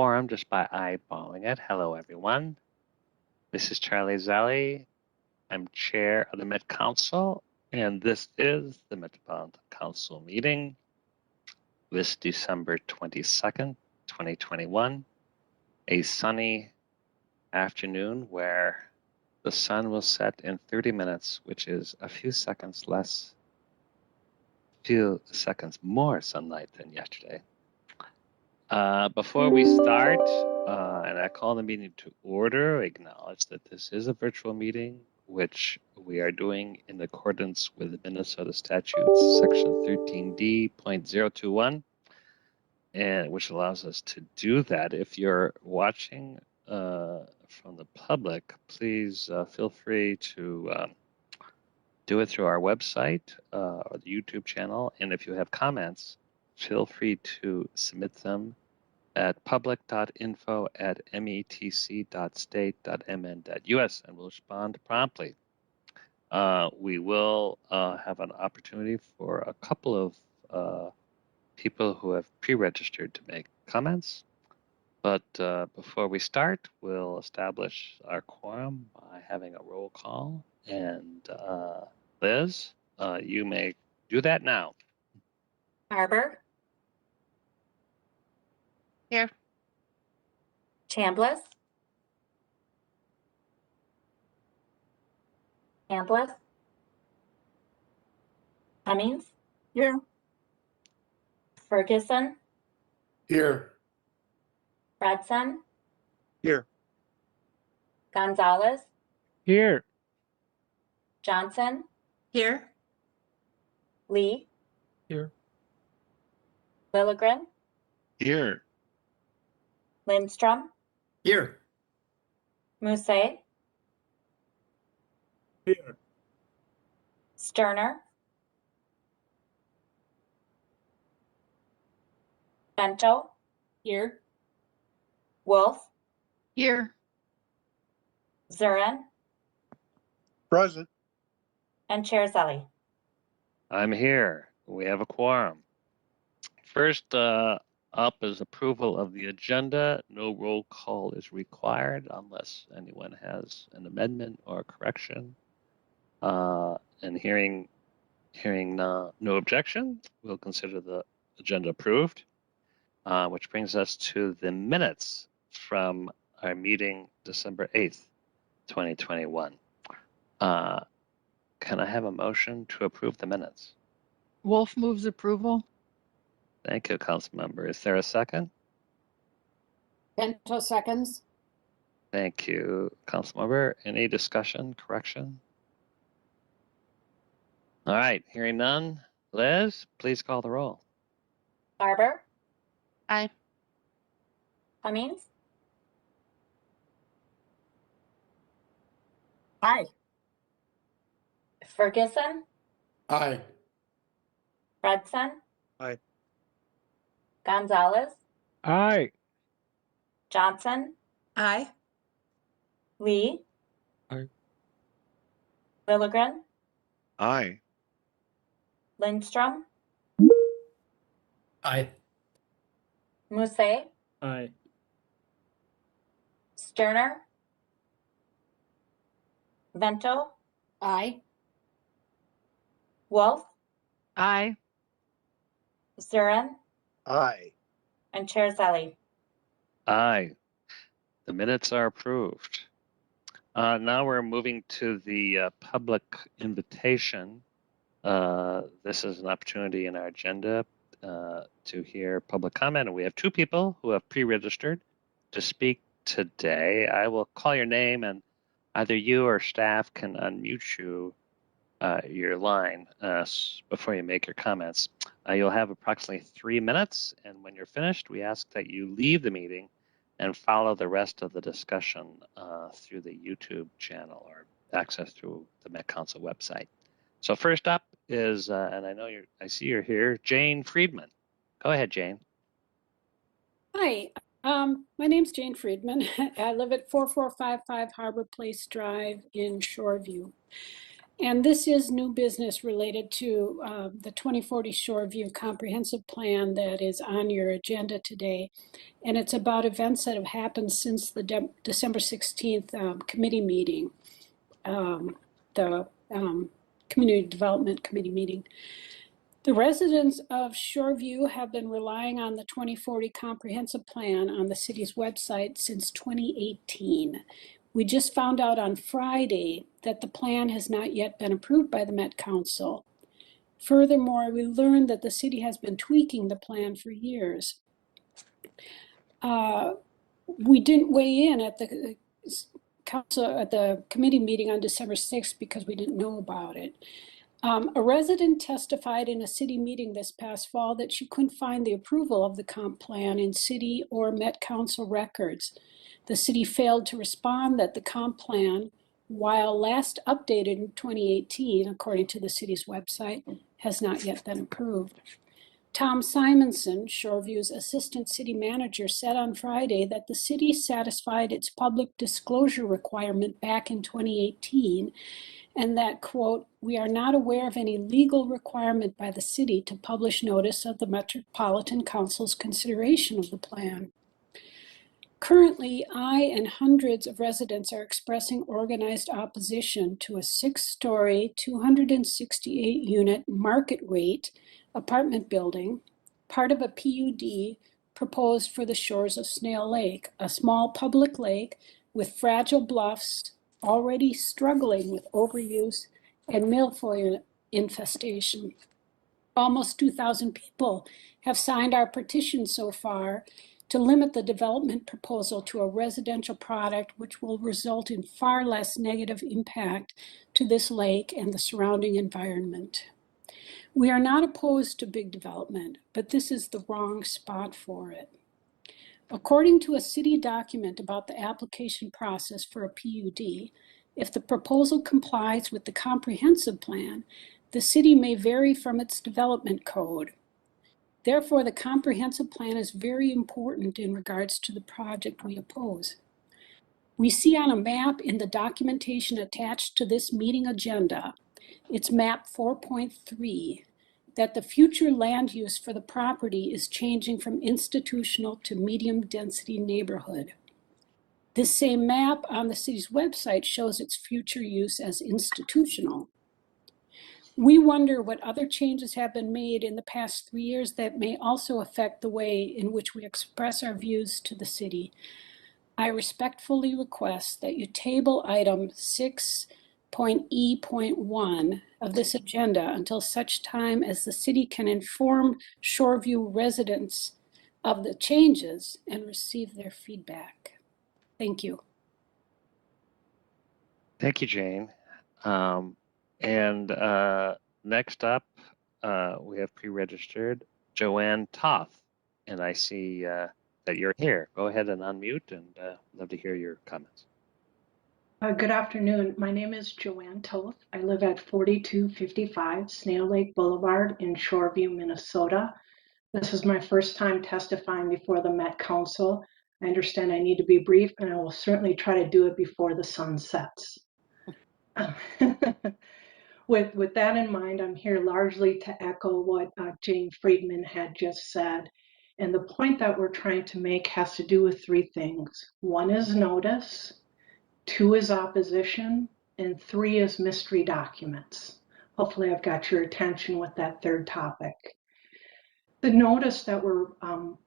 quorum just by eyeballing it. Hello, everyone. This is Charlie Zally. I'm chair of the Met Council, and this is the Metropolitan Council meeting this December 22nd, 2021, a sunny afternoon where the sun will set in 30 minutes, which is a few seconds more sunlight than yesterday. Before we start, and I call the meeting to order, acknowledge that this is a virtual meeting, which we are doing in accordance with Minnesota statutes, section 13D.021, and which allows us to do that. If you're watching from the public, please feel free to do it through our website or the YouTube channel. And if you have comments, feel free to submit them at public.info@metc.state.mn.us, and we'll respond promptly. We will have an opportunity for a couple of people who have pre-registered to make comments. But before we start, we'll establish our quorum by having a roll call. And Liz, you may do that now. Arbor. Here. Chambliss. Chambliss. Cummings. Here. Ferguson. Here. Fredson. Here. Gonzalez. Here. Johnson. Here. Lee. Here. Lilligren. Here. Lindstrom. Here. Musset. Here. Sterner. Bento. Here. Wolf. Here. Zurin. Present. And Chair Zally. I'm here. We have a quorum. First up is approval of the agenda. No roll call is required unless anyone has an amendment or a correction. And hearing no objection, we'll consider the agenda approved, which brings us to the minutes from our meeting December 8th, 2021. Can I have a motion to approve the minutes? Wolf moves approval. Thank you, Councilmember. Is there a second? Bento seconds. Thank you, Councilmember. Any discussion, correction? All right, hearing none. Liz, please call the roll. Arbor. Aye. Cummings. Aye. Ferguson. Aye. Fredson. Aye. Gonzalez. Aye. Johnson. Aye. Lee. Aye. Lilligren. Aye. Lindstrom. Aye. Musset. Aye. Sterner. Bento. Aye. Wolf. Aye. Zurin. Aye. And Chair Zally. Aye. The minutes are approved. Now we're moving to the public invitation. This is an opportunity in our agenda to hear public comment. And we have two people who have pre-registered to speak today. I will call your name and either you or staff can unmute your line before you make your comments. You'll have approximately 3 minutes, and when you're finished, we ask that you leave the meeting and follow the rest of the discussion through the YouTube channel or access through the Met Council website. So first up is, and I see you're here, Jane Friedman. Go ahead, Jane. Hi, my name's Jane Friedman. I live at 4455 Harbor Place Drive in Shoreview. And this is new business related to the 2040 Shoreview Comprehensive Plan that is on your agenda today. and it's about events that have happened since the December 16th committee meeting, the Community Development Committee meeting. The residents of Shoreview have been relying on the 2040 comprehensive plan on the city's website since 2018. We just found out on Friday that the plan has not yet been approved by the Met Council. Furthermore, we learned that the city has been tweaking the plan for years. We didn't weigh in at the council at the committee meeting on December 6th because we didn't know about it. A resident testified in a city meeting this past fall that she couldn't find the approval of the comp plan in city or Met Council records. The city failed to respond that the comp plan, while last updated in 2018, according to the city's website, has not yet been approved. Tom Simonson, Shoreview's assistant city manager, said on Friday that the city satisfied its public disclosure requirement back in 2018 and that, quote, "we are not aware of any legal requirement by the city to publish notice of the Metropolitan Council's consideration of the plan." Currently, I and hundreds of residents are expressing organized opposition to a 6-story, 268-unit market rate apartment building, part of a PUD proposed for the shores of Snail Lake, a small public lake with fragile bluffs already struggling with overuse and milfoil infestation. Almost 2,000 people have signed our petition so far to limit the development proposal to a residential product, which will result in far less negative impact to this lake and the surrounding environment. We are not opposed to big development, but this is the wrong spot for it. According to a city document about the application process for a PUD, if the proposal complies with the comprehensive plan, the city may vary from its development code. Therefore, the comprehensive plan is very important in regards to the project we oppose. We see on a map in the documentation attached to this meeting agenda, it's map 4.3, that the future land use for the property is changing from institutional to medium density neighborhood. This same map on the city's website shows its future use as institutional. We wonder what other changes have been made in the past 3 years that may also affect the way in which we express our views to the city. I respectfully request that you table item 6.E.1 of this agenda until such time as the city can inform Shoreview residents of the changes and receive their feedback. Thank you. Thank you, Jane. Next up, we have pre-registered Joanne Toth, and I see that you're here. Go ahead and unmute, and love to hear your comments. Good afternoon. My name is Joanne Toth. I live at 4255 Snail Lake Boulevard in Shoreview, Minnesota. This is my first time testifying before the Met Council. I understand I need to be brief, and I will certainly try to do it before the sun sets. With that in mind, I'm here largely to echo what Jane Friedman had just said. And the point that we're trying to make has to do with 3 things. 1 is notice, 2 is opposition, and 3 is mystery documents. Hopefully I've got your attention with that 3rd topic. The notice that we're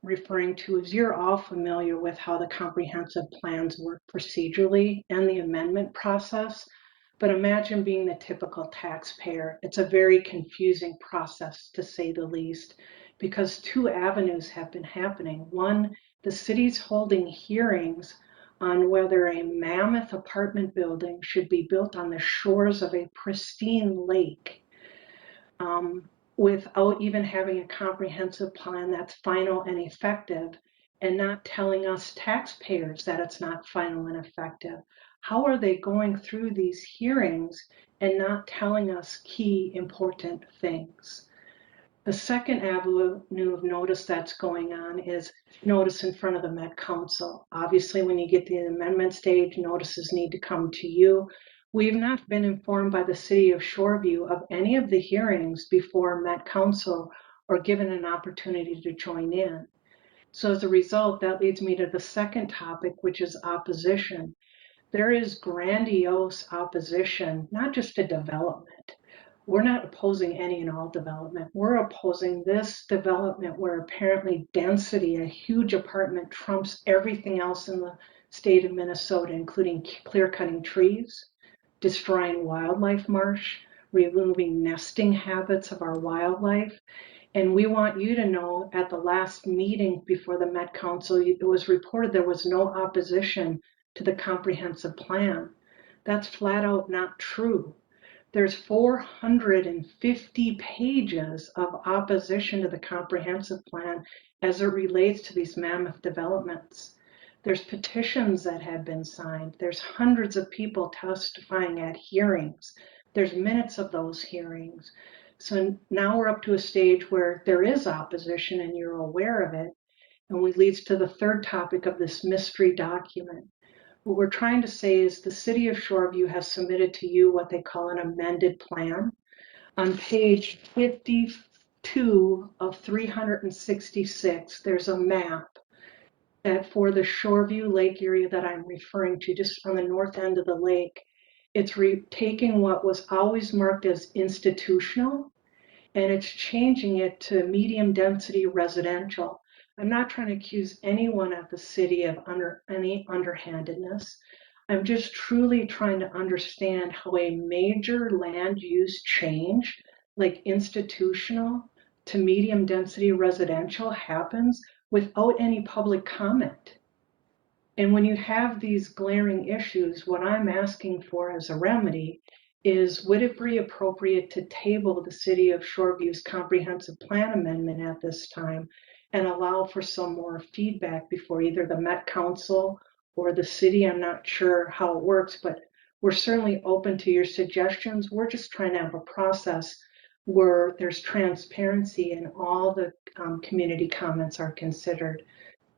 referring to is you're all familiar with how the comprehensive plans work procedurally and the amendment process, but imagine being the typical taxpayer. It's a very confusing process, to say the least, because 2 avenues have been happening. 1, the city's holding hearings on whether a mammoth apartment building should be built on the shores of a pristine lake without even having a comprehensive plan that's final and effective, and not telling us taxpayers that it's not final and effective. How are they going through these hearings and not telling us key important things? The second avenue of notice that's going on is notice in front of the Met Council. Obviously, when you get to the amendment stage, notices need to come to you. We've not been informed by the city of Shoreview of any of the hearings before Met Council or given an opportunity to join in. So as a result, that leads me to the second topic, which is opposition. There is grandiose opposition, not just to development. We're not opposing any and all development. We're opposing this development where apparently density, a huge apartment, trumps everything else in the state of Minnesota, including clear-cutting trees, destroying wildlife marsh, removing nesting habits of our wildlife. And we want you to know at the last meeting before the Met Council, it was reported there was no opposition to the comprehensive plan. That's flat out not true. There's 450 pages of opposition to the comprehensive plan as it relates to these mammoth developments. There's petitions that have been signed. There's hundreds of people testifying at hearings. There's minutes of those hearings. So now we're up to a stage where there is opposition and you're aware of it. And we leads to the third topic of this mystery document. What we're trying to say is the city of Shoreview has submitted to you what they call an amended plan. On page 52 of 366, there's a map that for the Shoreview Lake area that I'm referring to, just on the north end of the lake, it's taking what was always marked as institutional and it's changing it to medium density residential. I'm not trying to accuse anyone at the city of any underhandedness. I'm just truly trying to understand how a major land use change, like institutional to medium density residential, happens without any public comment. And when you have these glaring issues, what I'm asking for as a remedy is, would it be appropriate to table the City of Shoreview's comprehensive plan amendment at this time and allow for some more feedback before either the Met Council or the city? I'm not sure how it works, but we're certainly open to your suggestions. We're just trying to have a process where there's transparency and all the community comments are considered.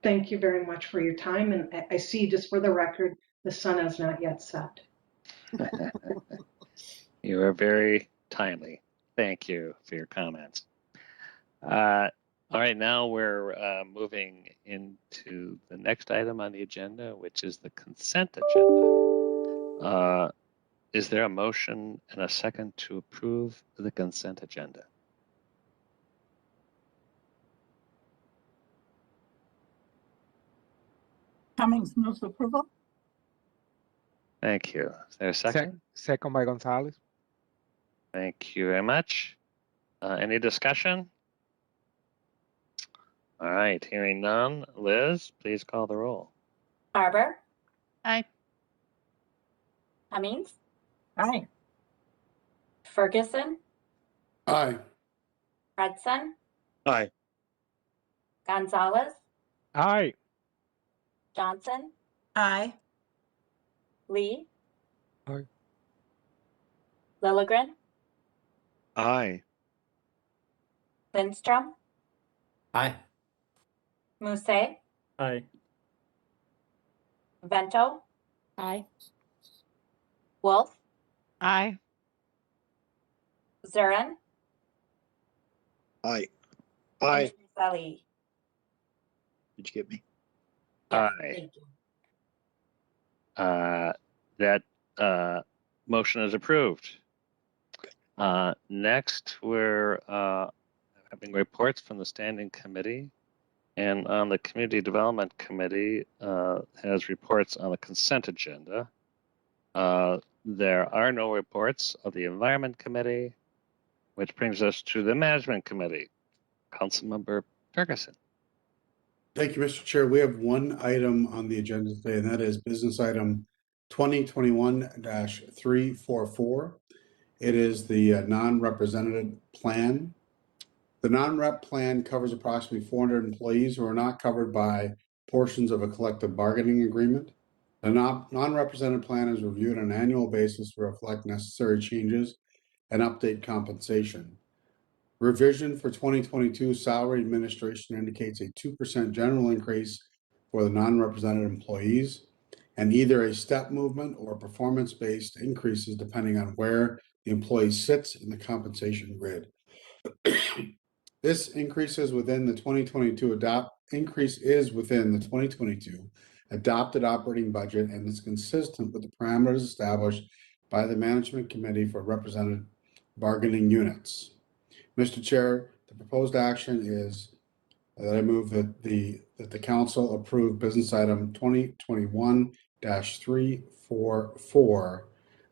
Thank you very much for your time. And I see, just for the record, the sun has not yet set. You are very timely. Thank you for your comments. All right, now we're moving into the next item on the agenda, which is the consent agenda. Is there a motion and a second to approve the consent agenda? Cummings moves approval. Thank you. Is there a second? Second by Gonzalez. Thank you very much. Any discussion? All right, hearing none. Liz, please call the roll. Barber, Aye. Cummings, Aye. Ferguson, Aye. Fredson, Aye. Gonzalez, Aye. Johnson, Aye. Lee, Aye. Lilligren, Aye. Lindstrom, Aye. Musse, Aye. Vento, Aye. Wolf, Aye. Zurin, Aye. and Sally. Did you get me? Yes, Aye. thank you. That motion is approved. Next, we're having reports from the Standing Committee, and on the Community Development Committee has reports on the consent agenda. There are no reports of the Environment Committee, which brings us to the Management Committee. Councilmember Ferguson. Thank you, Mr. Chair. We have one item on the agenda today, and that is business item 2021-344. It is the non-represented plan. The non-rep plan covers approximately 400 employees who are not covered by portions of a collective bargaining agreement. The non-represented plan is reviewed on an annual basis to reflect necessary changes and update compensation. Revision for 2022 salary administration indicates a 2% general increase for the non-represented employees and either a step movement or performance-based increases depending on where the employee sits in the compensation grid. This increases within the 2022 increase is within the 2022 adopted operating budget and is consistent with the parameters established by the Management Committee for Represented Bargaining Units. Mr. Chair, the proposed action is that I move that the council approve business item 2021-344,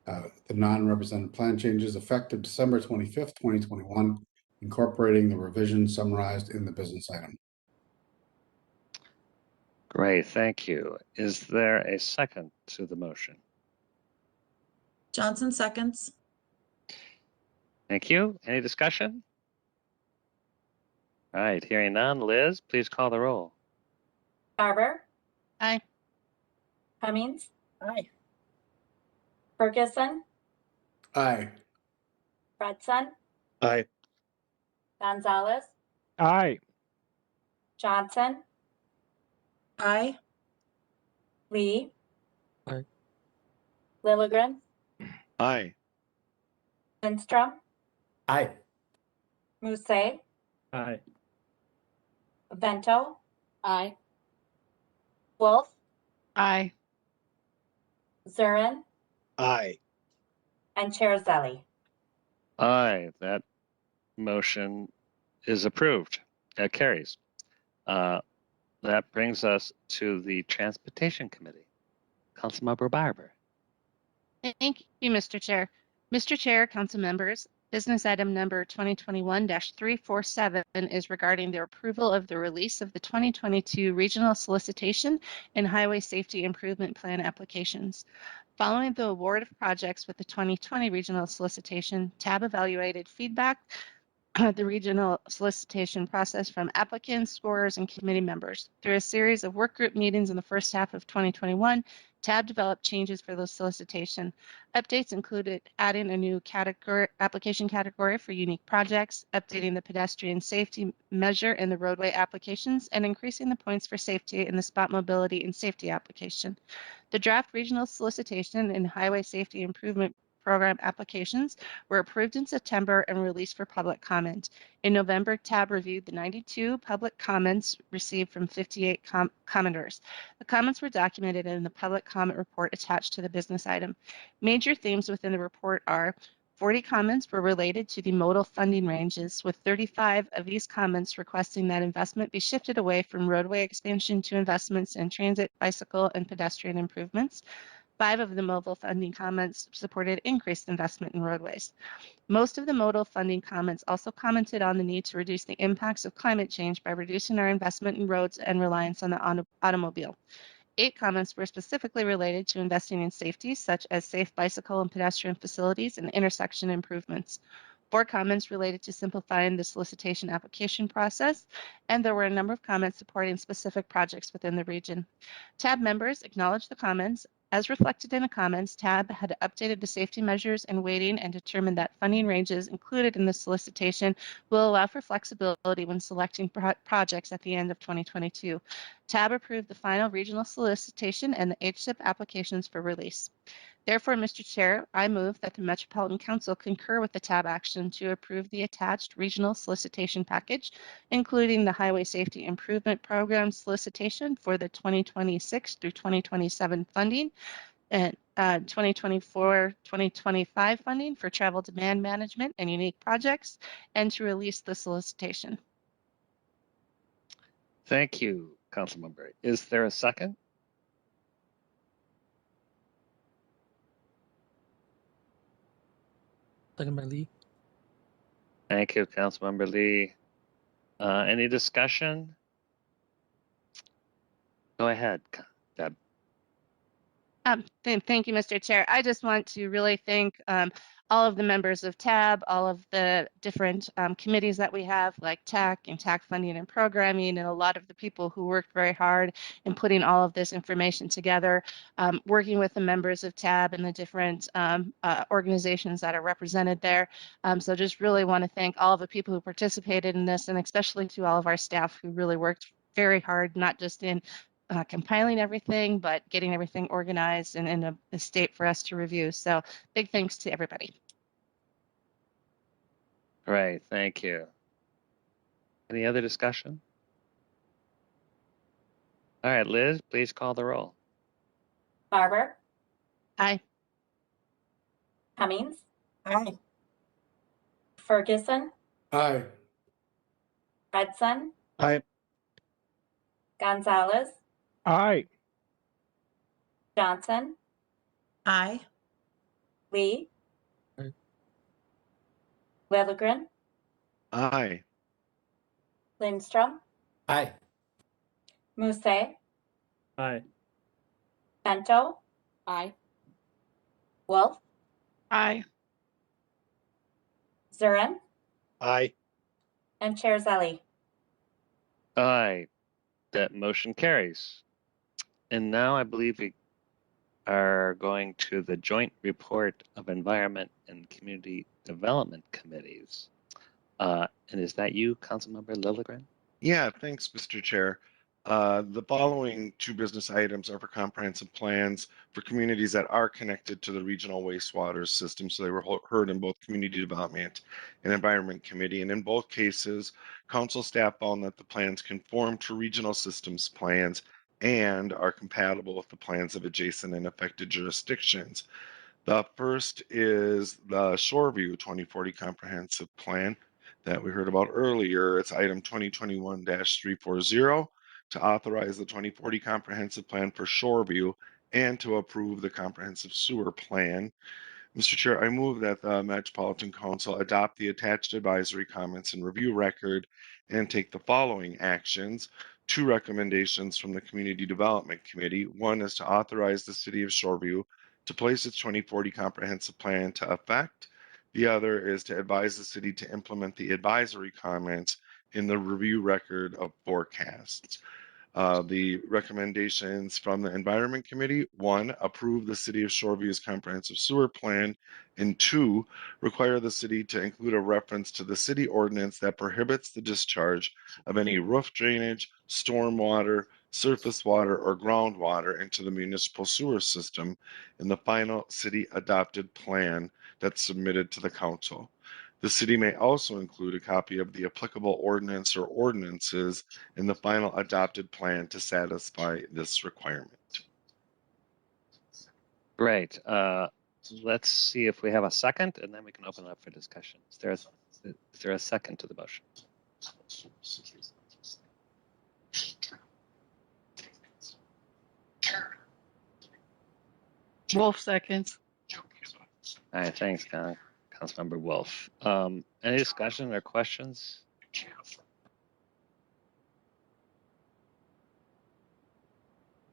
the non-represented plan changes effective December 25th, 2021, incorporating the revisions summarized in the business item. Great, thank you. Is there a second to the motion? Johnson seconds. Thank you. Any discussion? All right, hearing none. Liz, please call the roll. Garber, Aye. Cummings, Aye. Ferguson, Aye. Fredson, Aye. Gonzalez, Aye. Johnson, Aye. Lee, Aye. Lilligren, Aye. Lindstrom, Aye. Musse, Aye. Vento, Aye. Wolf, Aye. Zurin, Aye. and Chair Zelli. Aye, that motion is approved. That carries. That brings us to the Transportation Committee. Councilmember Barber. Thank you, Mr. Chair. Mr. Chair, council members, business item number 2021-347 is regarding the approval of the release of the 2022 regional solicitation and highway safety improvement plan applications. Following the award of projects with the 2020 regional solicitation, TAB evaluated feedback the regional solicitation process from applicants, scorers, and committee members. Through a series of work group meetings in the first half of 2021, TAB developed changes for the solicitation. Updates included adding a new application category for unique projects, updating the pedestrian safety measure in the roadway applications, and increasing the points for safety in the spot mobility and safety application. The draft regional solicitation and highway safety improvement program applications were approved in September and released for public comment. In November, TAB reviewed the 92 public comments received from 58 commenters. The comments were documented in the public comment report attached to the business item. Major themes within the report are 40 comments were related to the modal funding ranges, with 35 of these comments requesting that investment be shifted away from roadway expansion to investments in transit, bicycle, and pedestrian improvements. 5 of the modal funding comments supported increased investment in roadways. Most of the modal funding comments also commented on the need to reduce the impacts of climate change by reducing our investment in roads and reliance on the automobile. 8 comments were specifically related to investing in safety, such as safe bicycle and pedestrian facilities and intersection improvements. 4 comments related to simplifying the solicitation application process, and there were a number of comments supporting specific projects within the region. TAB members acknowledged the comments. As reflected in the comments, TAB had updated the safety measures and weighting and determined that funding ranges included in the solicitation will allow for flexibility when selecting projects at the end of 2022. TAB approved the final regional solicitation and the HSIP applications for release. Therefore, Mr. Chair, I move that the Metropolitan Council concur with the TAB action to approve the attached regional solicitation package, including the Highway Safety Improvement Program solicitation for the 2026 through 2027 funding and 2024-2025 funding for travel demand management and unique projects, and to release the solicitation. Thank you, Councilmember. Is there a second? Second by Lee. Thank you, Councilmember Lee. Any discussion? Go ahead, Deb. Thank you, Mr. Chair. I just want to really thank all of the members of TAB, all of the different committees that we have, like TAC and TAC funding and programming, and a lot of the people who worked very hard in putting all of this information together, working with the members of TAB and the different organizations that are represented there. So just really want to thank all of the people who participated in this, and especially to all of our staff who really worked very hard, not just in compiling everything, but getting everything organized and in a state for us to review. So big thanks to everybody. Great, thank you. Any other discussion? All right, Liz, please call the roll. Barber, Aye. Cummings, Aye. Ferguson, Aye. Hudson, Aye. Gonzalez, Aye. Johnson, Aye. Lee, Aye. Lilligren, Aye. Lindstrom, Aye. Musse, Aye. Bento, Aye. Wolf, Aye. Zurin, Aye. and Chair Zelli. Aye, that motion carries. And now I believe we are going to the joint report of Environment and Community Development Committees. And is that you, Councilmember Lilligren? Yeah, thanks, Mr. Chair. The following two business items are for comprehensive plans for communities that are connected to the regional wastewater system. So they were heard in both Community Development and Environment Committee. And in both cases, council staff found that the plans conform to regional systems plans and are compatible with the plans of adjacent and affected jurisdictions. The first is the Shoreview 2040 Comprehensive Plan that we heard about earlier. It's item 2021-340 to authorize the 2040 Comprehensive Plan for Shoreview and to approve the Comprehensive Sewer Plan. Mr. Chair, I move that the Metropolitan Council adopt the attached advisory comments and review record and take the following actions. Two recommendations from the Community Development Committee. One is to authorize the City of Shoreview to place its 2040 comprehensive plan to effect. The other is to advise the city to implement the advisory comments in the review record of forecasts. The recommendations from the Environment Committee: one, approve the City of Shoreview's comprehensive sewer plan, and two, require the city to include a reference to the city ordinance that prohibits the discharge of any roof drainage, stormwater, surface water, or groundwater into the municipal sewer system in the final city adopted plan that's submitted to the council. The city may also include a copy of the applicable ordinance or ordinances in the final adopted plan to satisfy this requirement. Great. Let's see if we have a second, and then we can open it up for discussion. Is there a second to the motion? Wolf seconds. All right, thanks, Councilmember Wolf. Any discussion or questions?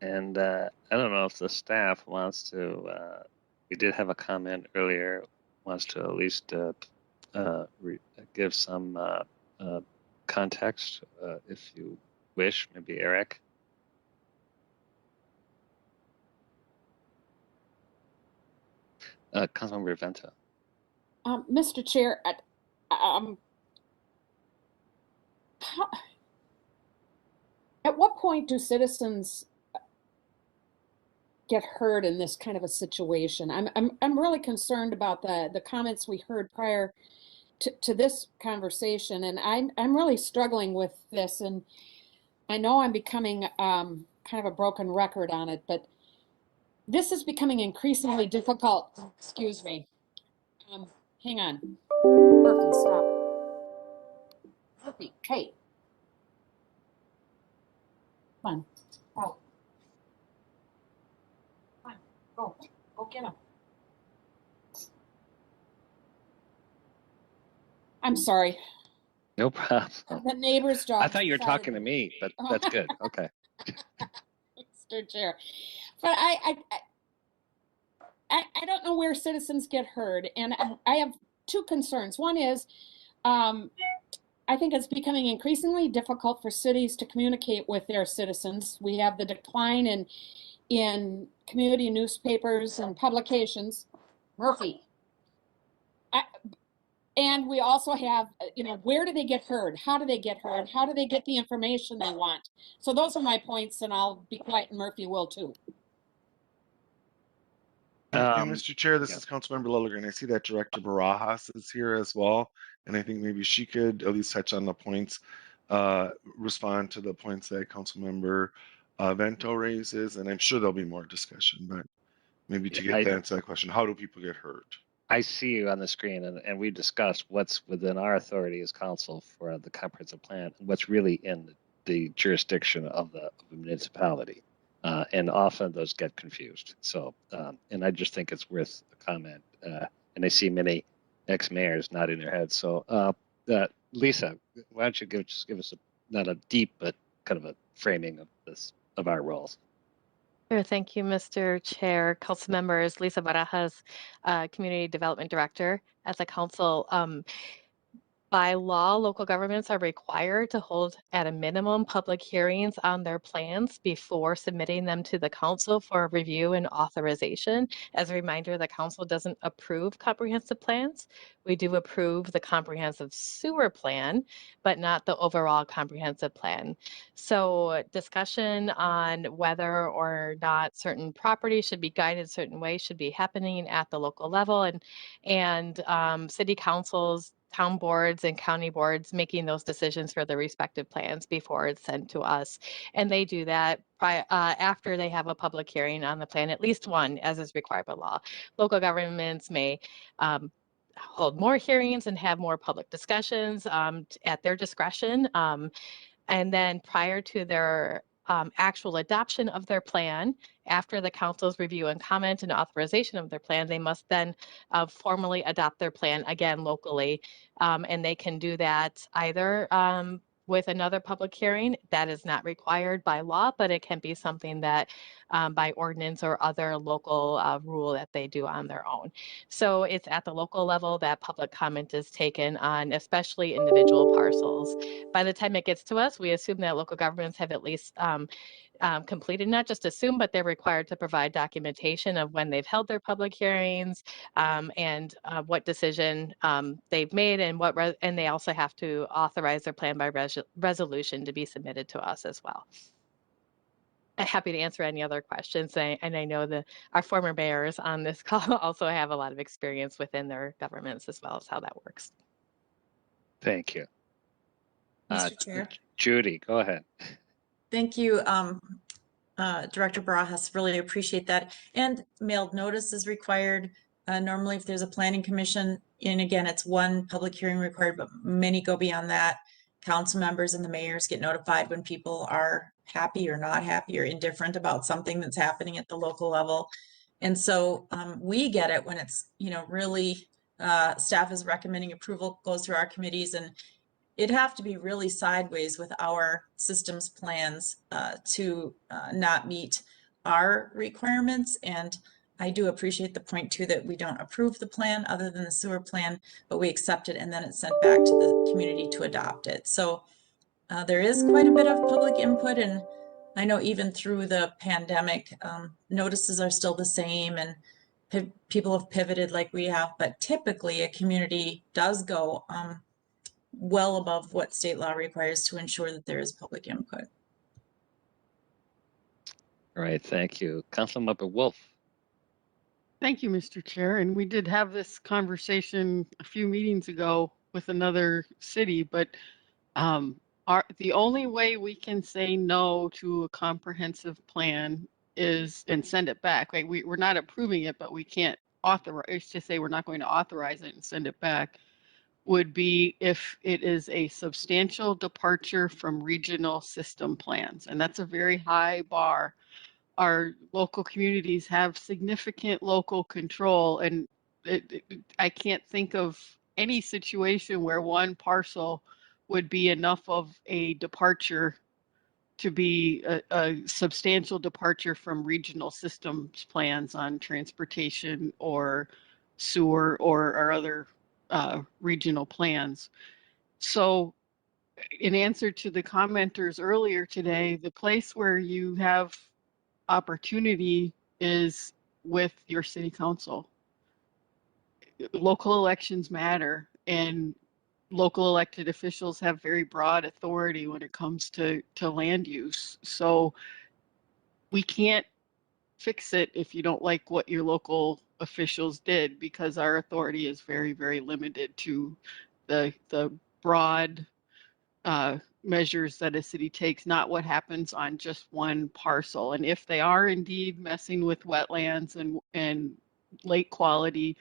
And I don't know if the staff wants to, we did have a comment earlier, wants to at least give some context if you wish, maybe Eric. Councilmember Vento. Mr. Chair, at what point do citizens get heard in this kind of a situation? I'm really concerned about the comments we heard prior to this conversation, and I'm really struggling with this, and I know I'm becoming kind of a broken record on it, but this is becoming increasingly difficult. Excuse me. Hang on. Murphy, stop. Murphy, Kate. Come on. Oh. Come on. Go get him. I'm sorry. No problem. The neighbor's dog. I thought you were talking to me, but that's good. Okay. Mr. Chair. But I don't know where citizens get heard, and I have two concerns. One is, I think it's becoming increasingly difficult for cities to communicate with their citizens. We have the decline in community newspapers and publications. Murphy. And we also have, where do they get heard? How do they get heard? How do they get the information they want? So those are my points, and I'll be quiet, and Murphy will too. And Mr. Chair, this is Councilmember Lilligren. I see that Director Barajas is here as well, and I think maybe she could at least touch on the points, respond to the points that Councilmember Vento raises, and I'm sure there'll be more discussion, but maybe to get to answer that question, how do people get hurt? I see you on the screen, and we discussed what's within our authority as council for the comprehensive plan, and what's really in the jurisdiction of the municipality. And often those get confused. So, and I just think it's worth a comment. And I see many ex-mayors nodding their heads. So, Lisa, why don't you just give us not a deep, but kind of a framing of this, of our roles. Sure. Thank you, Mr. Chair. Council members, Lisa Barajas, Community Development Director at the council. By law, local governments are required to hold at a minimum public hearings on their plans before submitting them to the council for review and authorization. As a reminder, the council doesn't approve comprehensive plans. We do approve the comprehensive sewer plan, but not the overall comprehensive plan. So discussion on whether or not certain property should be guided a certain way should be happening at the local level, and city councils, town boards and county boards making those decisions for their respective plans before it's sent to us. And they do that after they have a public hearing on the plan, at least one, as is required by law. Local governments may hold more hearings and have more public discussions at their discretion. And then prior to their actual adoption of their plan, after the council's review and comment and authorization of their plan, they must then formally adopt their plan again locally. And they can do that either with another public hearing. That is not required by law, but it can be something that by ordinance or other local rule that they do on their own. So it's at the local level that public comment is taken on, especially individual parcels. By the time it gets to us, we assume that local governments have at least completed, not just assume, but they're required to provide documentation of when they've held their public hearings and what decision they've made, and they also have to authorize their plan by resolution to be submitted to us as well. I'm happy to answer any other questions, and I know that our former mayors on this call also have a lot of experience within their governments as well as how that works. Thank you. Mr. Chair. Judy, go ahead. Thank you, Director Barajas. Really appreciate that. And mailed notice is required. Normally, if there's a planning commission, and again, it's one public hearing required, but many go beyond that. Council members and the mayors get notified when people are happy or not happy or indifferent about something that's happening at the local level. And so we get it when it's, really staff is recommending approval, goes through our committees, and it'd have to be really sideways with our systems plans to not meet our requirements. And I do appreciate the point too that we don't approve the plan other than the sewer plan, but we accept it and then it's sent back to the community to adopt it. So there is quite a bit of public input, and I know even through the pandemic, notices are still the same and people have pivoted like we have, but typically a community does go well above what state law requires to ensure that there is public input. All right, thank you. Councilmember Wolf. Thank you, Mr. Chair. And we did have this conversation a few meetings ago with another city, but the only way we can say no to a comprehensive plan is and send it back. Right? We're not approving it, but we can't authorize to say we're not going to authorize it and send it back. Would be if it is a substantial departure from regional system plans. And that's a very high bar. Our local communities have significant local control, and I can't think of any situation where one parcel would be enough of a departure to be a substantial departure from regional systems plans on transportation or sewer or other regional plans. So in answer to the commenters earlier today, the place where you have opportunity is with your city council. Local elections matter, and local elected officials have very broad authority when it comes to land use. So we can't fix it if you don't like what your local officials did, because our authority is very, very limited to the broad measures that a city takes, not what happens on just one parcel. And if they are indeed messing with wetlands and lake quality,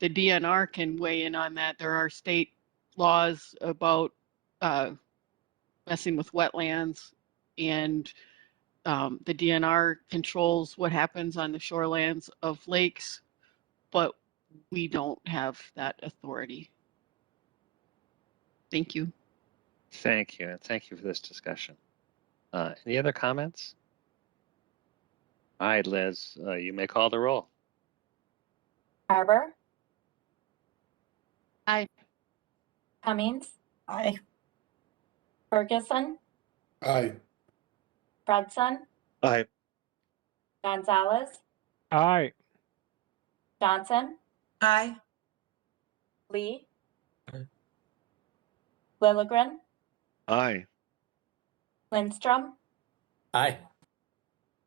the DNR can weigh in on that. There are state laws about messing with wetlands, and the DNR controls what happens on the shorelands of lakes, but we don't have that authority. Thank you. Thank you, and thank you for this discussion. Any other comments? All right, Liz, you may call the roll. Harbor, Aye. Cummings, Aye. Ferguson, Aye. Fredson, Aye. Gonzalez, Aye. Johnson, Aye. Lee, Aye. Lilligren, Aye. Lindstrom, Aye.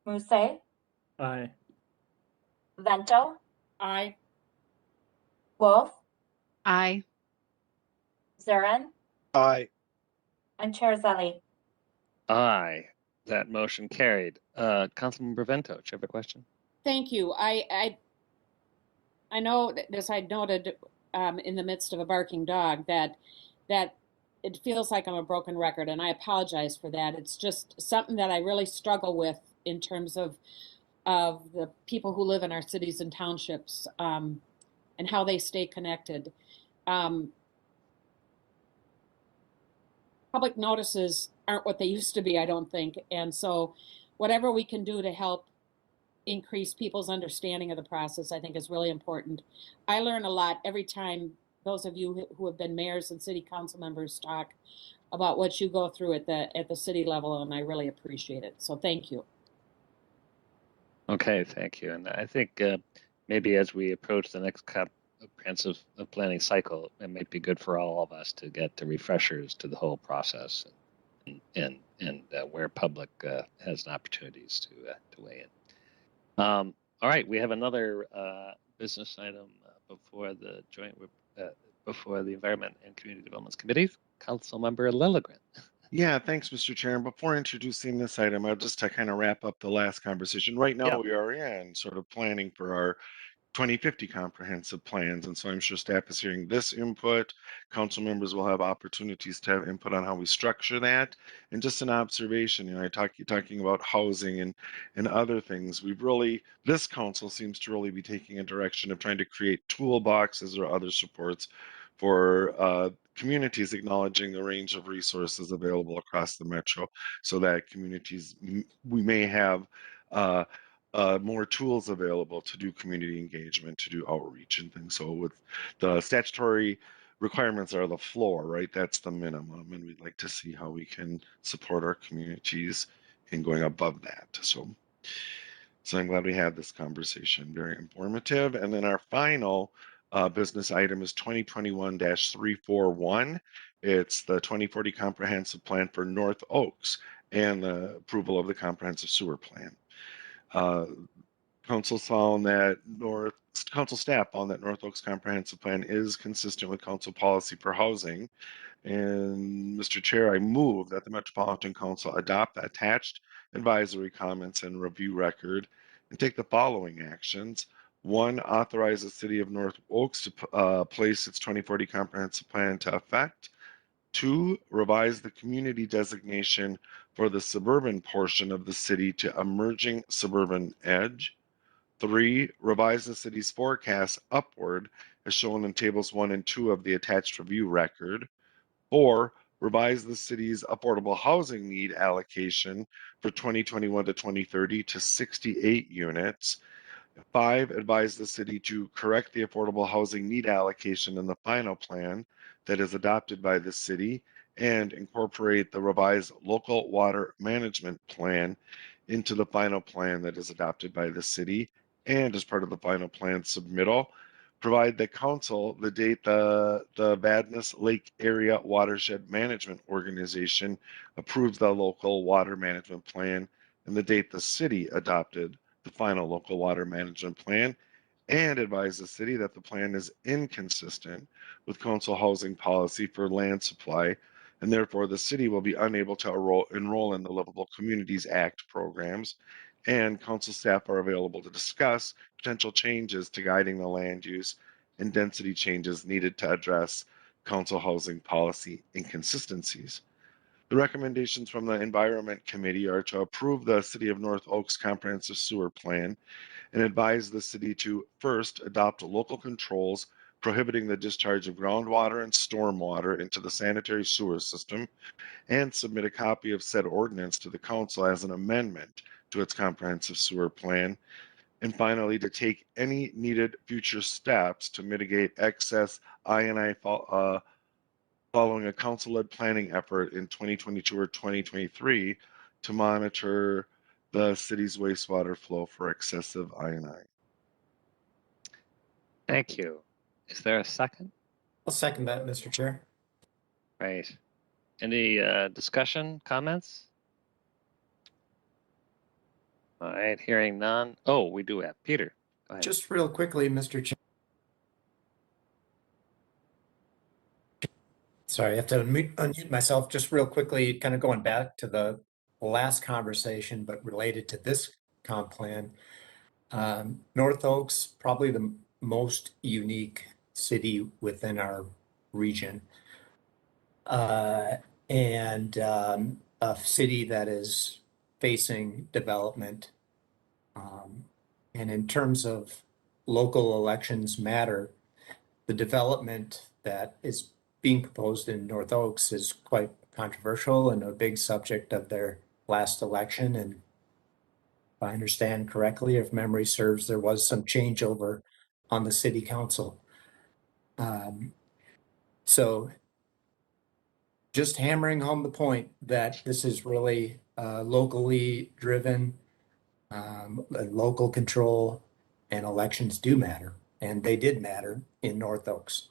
Musse, Aye. Vento, Aye. Wolf, Aye. Zurin, Aye. and Chair Zelli. Aye, that motion carried. Councilmember Vento, do you have a question? Thank you. I know that, as I noted in the midst of a barking dog, that it feels like I'm a broken record, and I apologize for that. It's just something that I really struggle with in terms of the people who live in our cities and townships, and how they stay connected. Public notices aren't what they used to be, I don't think. And so whatever we can do to help increase people's understanding of the process, I think is really important. I learn a lot every time those of you who have been mayors and city council members talk about what you go through at the city level, and I really appreciate it. So thank you. Okay, thank you. And I think maybe as we approach the next comprehensive planning cycle, it might be good for all of us to get the refreshers to the whole process and where public has an opportunities to weigh in. All right, we have another business item before the before the Environment and Community Development Committee. Councilmember Lilligren. Yeah, thanks, Mr. Chair. And before introducing this item, I'll just to kind of wrap up the last conversation. Right now, we are in sort of planning for our 2050 comprehensive plans. And so I'm sure staff is hearing this input. Council members will have opportunities to have input on how we structure that. And just an observation, you're talking about housing and other things. This council seems to really be taking a direction of trying to create toolboxes or other supports for communities, acknowledging the range of resources available across the metro, so that communities, we may have more tools available to do community engagement, to do outreach and things. So with the statutory requirements are the floor, right? That's the minimum. And we'd like to see how we can support our communities in going above that. So I'm glad we had this conversation, very informative. And then our final business item is 2021-341. It's the 2040 Comprehensive Plan for North Oaks and the approval of the Comprehensive Sewer Plan. Council staff found that North Oaks Comprehensive Plan is consistent with council policy for housing. And Mr. Chair, I move that the Metropolitan Council adopt the attached advisory comments and review record and take the following actions. 1, authorize the city of North Oaks to place its 2040 comprehensive plan into effect. 2, revise the community designation for the suburban portion of the city to emerging suburban edge. 3, revise the city's forecast upward as shown in tables 1 and 2 of the attached review record. 4, revise the city's affordable housing need allocation for 2021 to 2030 to 68 units. 5, advise the city to correct the affordable housing need allocation in the final plan that is adopted by the city and incorporate the revised local water management plan into the final plan that is adopted by the city. And as part of the final plan submittal, provide the council the date the Vadnais Lake Area Watershed Management Organization approves the local water management plan and the date the city adopted the final local water management plan, and advise the city that the plan is inconsistent with council housing policy for land supply and therefore the city will be unable to enroll in the Livable Communities Act programs, and council staff are available to discuss potential changes to guiding the land use and density changes needed to address council housing policy inconsistencies. The recommendations from the Environment Committee are to approve the City of North Oaks Comprehensive Sewer Plan and advise the city to first adopt local controls prohibiting the discharge of groundwater and stormwater into the sanitary sewer system and submit a copy of said ordinance to the council as an amendment to its comprehensive sewer plan. And finally, to take any needed future steps to mitigate excess I&I following a council-led planning effort in 2022 or 2023 to monitor the city's wastewater flow for excessive I&I. Thank you. Is there a second? I'll second that, Mr. Chair. Right. Any discussion, comments? All right, hearing none. Oh, we do have Peter. Go ahead. Just real quickly, Mr. Chair. Sorry, I have to unmute myself just real quickly, kind of going back to the last conversation, but related to this comp plan. North Oaks, probably the most unique city within our region. And a city that is facing development. And in terms of local elections matter, the development that is being proposed in North Oaks is quite controversial and a big subject of their last election. And if I understand correctly, if memory serves, there was some changeover on the city council. So just hammering home the point that this is really locally driven, local control, and elections do matter. And they did matter in North Oaks.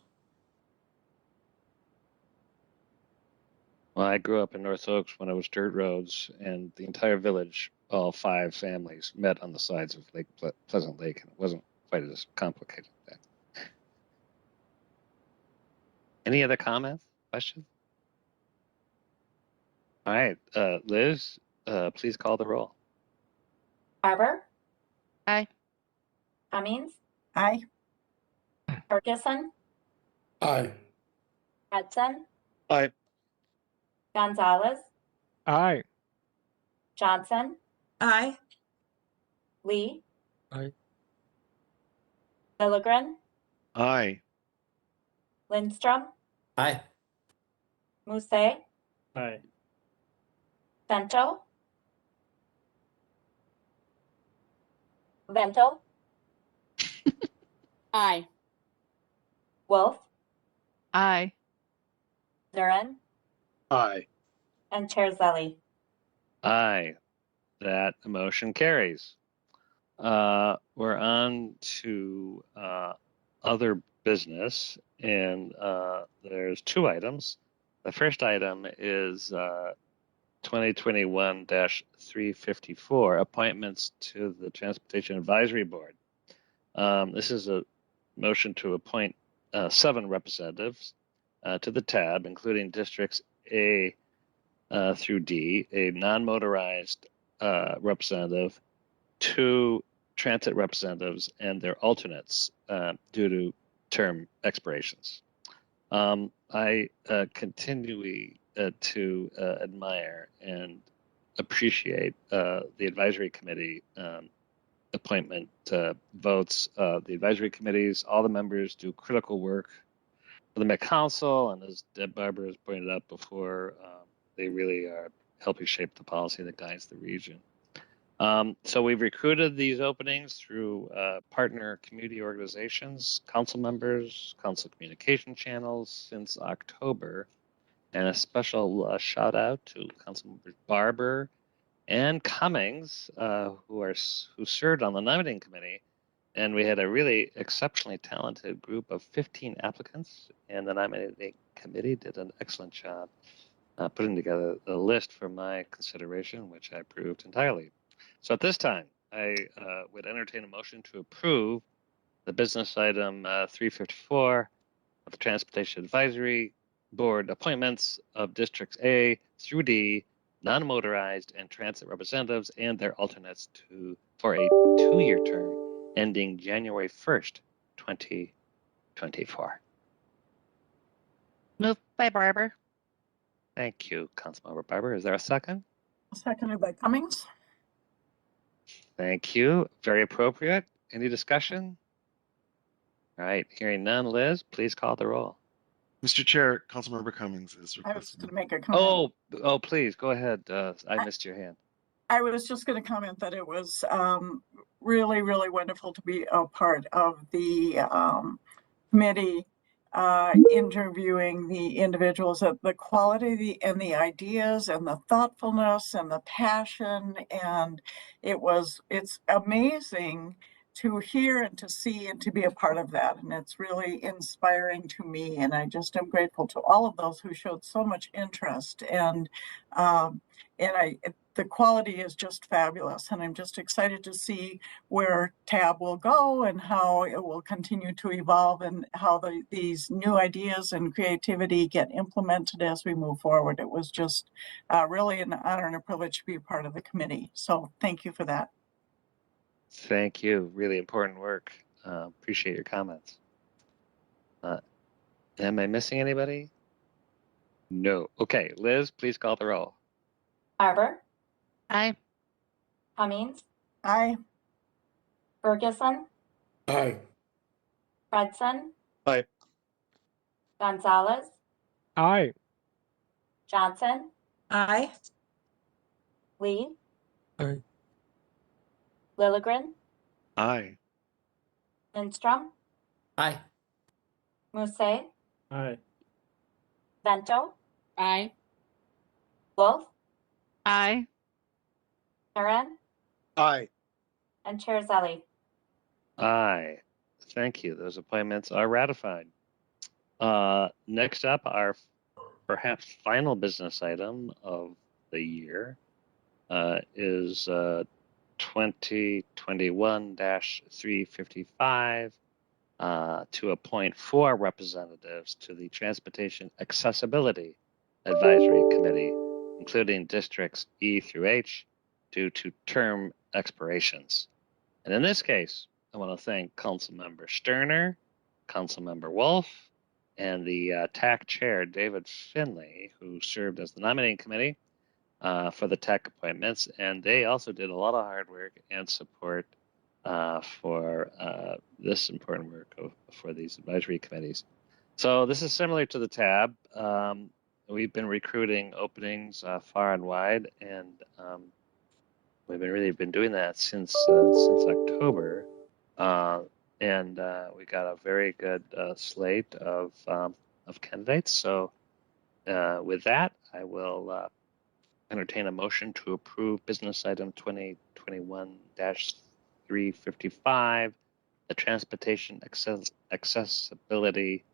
Well, I grew up in North Oaks when it was dirt roads, and the entire village, all 5 families, met on the sides of Pleasant Lake, and it wasn't quite as complicated then. Any other comments, questions? All right, Liz, please call the roll. Barber, Aye. Cummings, Aye. Ferguson, Aye. Hudson, Aye. Gonzalez, Aye. Johnson, Aye. Lee. Aye. Lilligren, Aye. Lindstrom, Aye. Musse, Aye. Vento, Vento, Aye. Wolf, Aye. Zurin, Aye. and Chair Zelli. Aye, that motion carries. We're on to other business, and there's 2 items. The first item is 2021-354, appointments to the Transportation Advisory Board. This is a motion to appoint 7 representatives to the tab, including districts A through D, a non-motorized representative, 2 transit representatives, and their alternates due to term expirations. I continue to admire and appreciate the advisory committee appointment votes. The advisory committees, all the members do critical work for the Met Council, and as Deb Barber has pointed out before, they really are helping shape the policy that guides the region. So we've recruited these openings through partner community organizations, council members, council communication channels since October, and a special shout out to council members Barber and Cummings, who served on the nominating committee. And we had a really exceptionally talented group of 15 applicants, and the nominating committee did an excellent job putting together a list for my consideration, which I approved entirely. So at this time, I would entertain a motion to approve the business item 354 of the Transportation Advisory board appointments of districts A through D, non-motorized and transit representatives and their alternates for a 2-year term ending January 1st, 2024. Moved by Barber. Thank you, Councilmember Barber. Is there a second? Seconded by Cummings. Thank you. Very appropriate. Any discussion? All right, hearing none. Liz, please call the roll. Mr. Chair, Councilmember Cummings is I was requesting. going to make a comment. Oh, please go ahead. I missed your hand. I was just going to comment that it was really, really wonderful to be a part of the committee interviewing the individuals, the quality and the ideas and the thoughtfulness and the passion. And it's amazing to hear and to see and to be a part of that. And it's really inspiring to me. And I just am grateful to all of those who showed so much interest. And the quality is just fabulous. And I'm just excited to see where TAB will go and how it will continue to evolve and how these new ideas and creativity get implemented as we move forward. It was just really an honor and a privilege to be a part of the committee. So thank you for that. Thank you. Really important work. Appreciate your comments. Am I missing anybody? No. Okay, Liz, please call the roll. Barber, Aye. Cummings, Aye. Ferguson, Aye. Fredson, Aye. Gonzalez, Aye. Johnson, Aye. Lee, Aye. Lilligren, Aye. Lindstrom, Aye. Musse, Aye. Vento, Aye. Wolf, Aye. Duran, Aye. and Chair Zelli. Aye. Thank you. Those appointments are ratified. Next up, our perhaps final business item of the year is 2021-355 to appoint 4 representatives to the Transportation Accessibility Advisory Committee, including districts E through H, due to term expirations. And in this case, I want to thank Councilmember Sterner, Councilmember Wolf, and the TAC chair, David Finley, who served as the nominating committee for the TAC appointments. And they also did a lot of hard work and support for this important work for these advisory committees. So this is similar to the TAB. We've been recruiting openings far and wide, and we've really been doing that since October, and we got a very good slate of candidates. So with that, I will entertain a motion to approve business item 2021-355, the Transportation Accessibility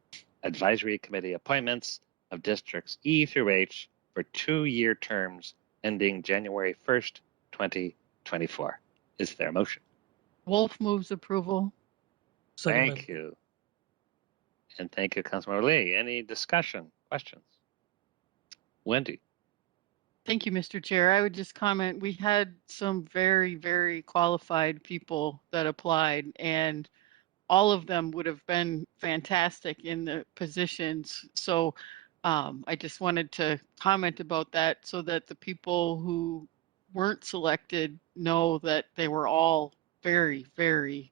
Advisory Committee appointments of districts E through H for 2-year terms ending January 1st, 2024. Is there a motion? Wolf moves approval. Thank you. And thank you, Councilmember Lee. Any discussion, questions? Wendy? Thank you, Mr. Chair. I would just comment, we had some very, very qualified people that applied, and all of them would have been fantastic in the positions. So I just wanted to comment about that so that the people who weren't selected know that they were all very, very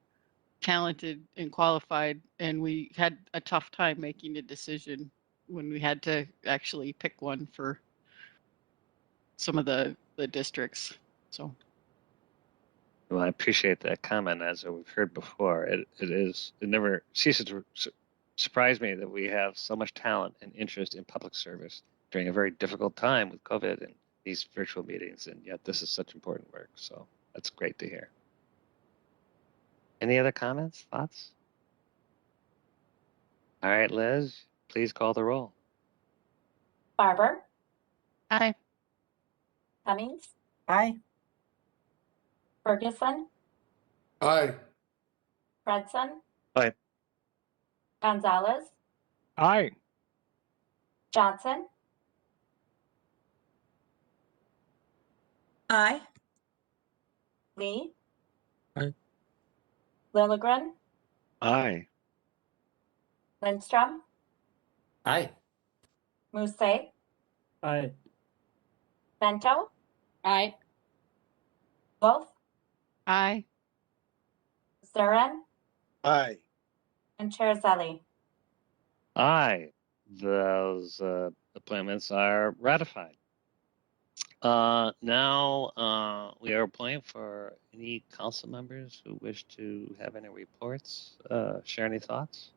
talented and qualified. And we had a tough time making a decision when we had to actually pick one for some of the districts. So. Well, I appreciate that comment. As we've heard before, it never ceases to surprise me that we have so much talent and interest in public service during a very difficult time with COVID and these virtual meetings, and yet this is such important work. So that's great to hear. Any other comments, thoughts? All right, Liz, please call the roll. Barber, Aye. Cummings, Aye. Ferguson, Aye. Fredson, Aye. Gonzalez, Aye. Johnson, Aye. Lee, Aye. Lilligren, Aye. Lindstrom, Aye. Musse, Aye. Bento, Aye. Wolf, Aye. Zarin, Aye. and Chair Zelli. Aye. Those appointments are ratified. Now we are applying for any council members who wish to have any reports, share any thoughts.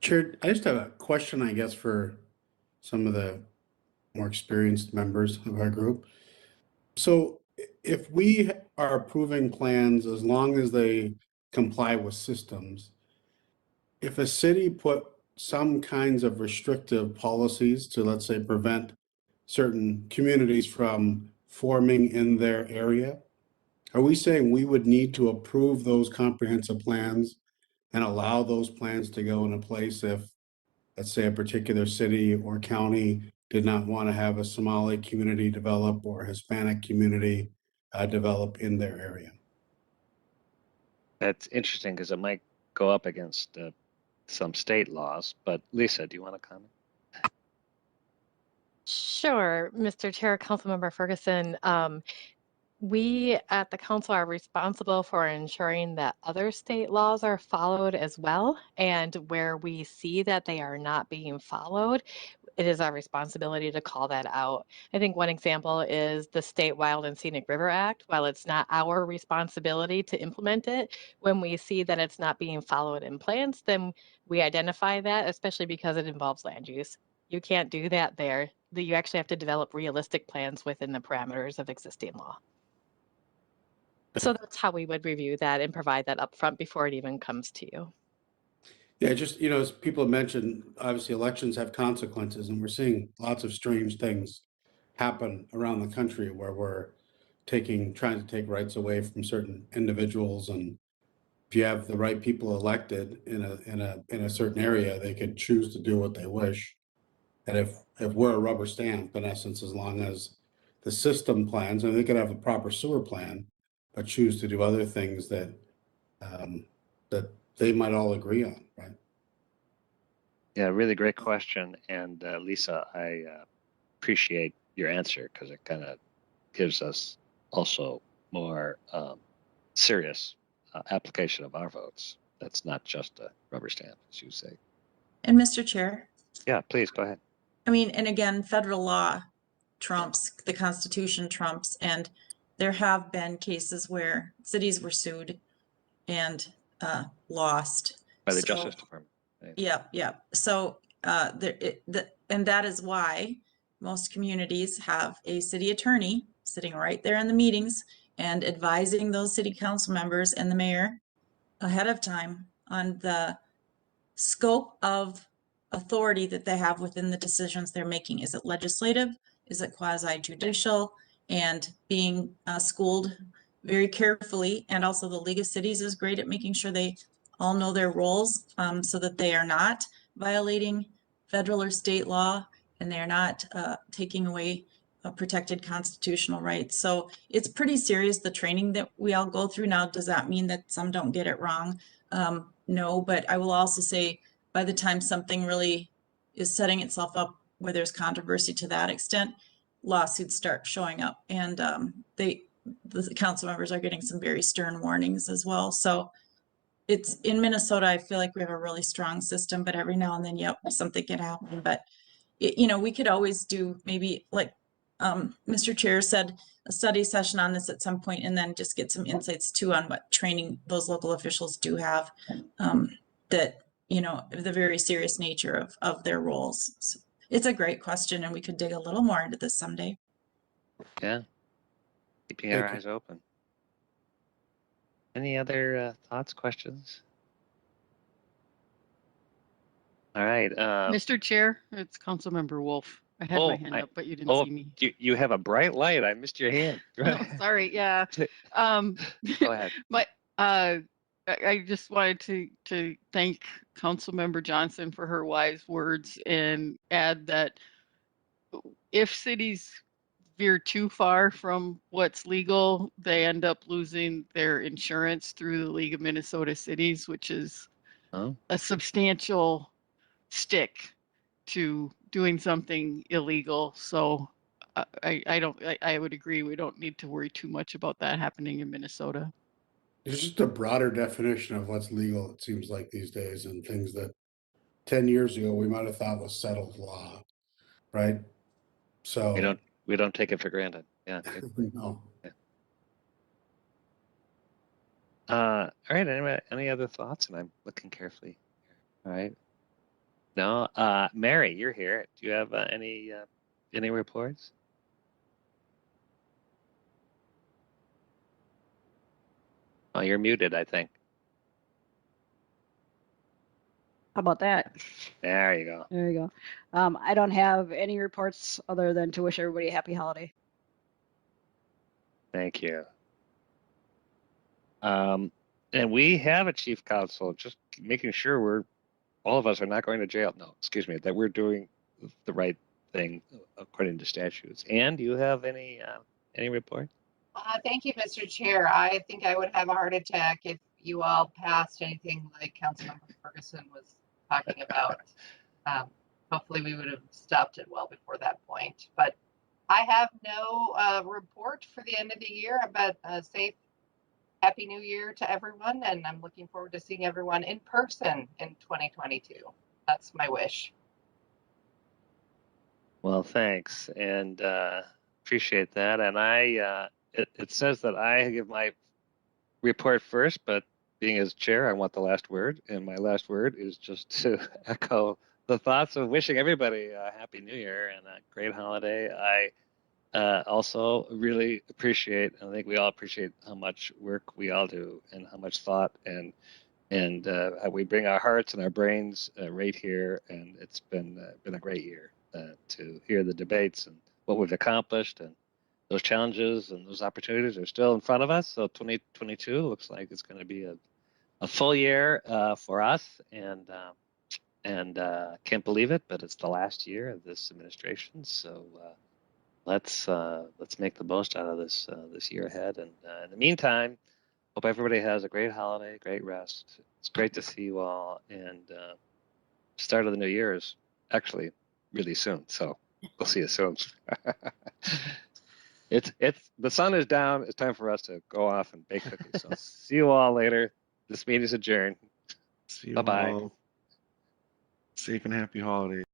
Chair, I just have a question, I guess, for some of the more experienced members of our group. So if we are approving plans, as long as they comply with systems, if a city put some kinds of restrictive policies to, let's say, prevent certain communities from forming in their area, are we saying we would need to approve those comprehensive plans and allow those plans to go into place if, let's say, a particular city or county did not want to have a Somali community develop or Hispanic community develop in their area? That's interesting because it might go up against some state laws, but Lisa, do you want to comment? Sure, Mr. Chair, Councilmember Ferguson. We at the council are responsible for ensuring that other state laws are followed as well. And where we see that they are not being followed, it is our responsibility to call that out. I think one example is the State Wild and Scenic River Act. While it's not our responsibility to implement it, when we see that it's not being followed in plans, then we identify that, especially because it involves land use. You can't do that there. You actually have to develop realistic plans within the parameters of existing law. So that's how we would review that and provide that upfront before it even comes to you. Yeah, just, as people have mentioned, obviously elections have consequences, and we're seeing lots of strange things happen around the country where we're trying to take rights away from certain individuals. And if you have the right people elected in a certain area, they could choose to do what they wish. And if we're a rubber stamp, in essence, as long as the system plans, and they could have a proper sewer plan, but choose to do other things that that they might all agree on, right? Yeah, really great question. And Lisa, I appreciate your answer because it kind of gives us also more serious application of our votes. That's not just a rubber stamp, as you say. And Mr. Chair, Yeah, please go ahead. I mean, and again, federal law trumps, the Constitution trumps, and there have been cases where cities were sued and lost. By the So, Justice Department. Right? Yeah. So and that is why most communities have a city attorney sitting right there in the meetings and advising those city council members and the mayor ahead of time on the scope of authority that they have within the decisions they're making. Is it legislative? Is it quasi judicial? And being schooled very carefully. And also the League of Cities is great at making sure they all know their roles so that they are not violating federal or state law and they're not taking away protected constitutional rights. So it's pretty serious, the training that we all go through. Now, does that mean that some don't get it wrong? No, but I will also say by the time something really is setting itself up where there's controversy to that extent, lawsuits start showing up, and the council members are getting some very stern warnings as well. So it's in Minnesota, I feel like we have a really strong system, but every now and then, yep, something can happen. But we could always do maybe like Mr. Chair said, a study session on this at some point, and then just get some insights too on what training those local officials do have, that, the very serious nature of their roles. So it's a great question, and we could dig a little more into this someday. Yeah, keeping our eyes open. Any other thoughts, questions? All right. Mr. Chair, it's Councilmember Wolf. I had my hand up, but you didn't see me. You have a bright light. I missed your hand. Oh, sorry. Yeah. Go ahead. I just wanted to thank Councilmember Johnson for her wise words and add that if cities veer too far from what's legal, they end up losing their insurance through the League of Minnesota Cities, which is Oh, a substantial stick to doing something illegal. So I would agree. We don't need to worry too much about that happening in Minnesota. There's just a broader definition of what's legal, it seems like these days, and things that 10 years ago we might have thought was settled law, right? So, we don't take it for granted. Yeah. no. All right. Any other thoughts? And I'm looking carefully. All right. No. Mary, you're here. Do you have any reports? Oh, you're muted, I think. How about that? There you go. There you go. I don't have any reports other than to wish everybody a happy holiday. Thank you. And we have a chief counsel, just making sure all of us are not going to jail. No, excuse me, that we're doing the right thing according to statutes. And do you have any report? Thank you, Mr. Chair. I think I would have a heart attack if you all passed anything like Councilmember Ferguson was talking about. Hopefully we would have stopped it well before that point. But I have no report for the end of the year, but a safe, happy new year to everyone. And I'm looking forward to seeing everyone in person in 2022. That's my wish. Well, thanks, and appreciate that. And it says that I give my report first, but being as chair, I want the last word, and my last word is just to echo the thoughts of wishing everybody a happy new year and a great holiday. I also really appreciate, and I think we all appreciate how much work we all do and how much thought and how we bring our hearts and our brains right here. And it's been a great year to hear the debates and what we've accomplished, and those challenges and those opportunities are still in front of us. So 2022 looks like it's going to be a full year for us, and can't believe it, but it's the last year of this administration. So let's make the most out of this year ahead. And in the meantime, hope everybody has a great holiday, great rest. It's great to see you all, and start of the new year is actually really soon. So we'll see you soon. It's the sun is down. It's time for us to go off and bake cookies. So see you all later. This meeting is adjourned. See you Bye-bye. all. Safe and happy holidays.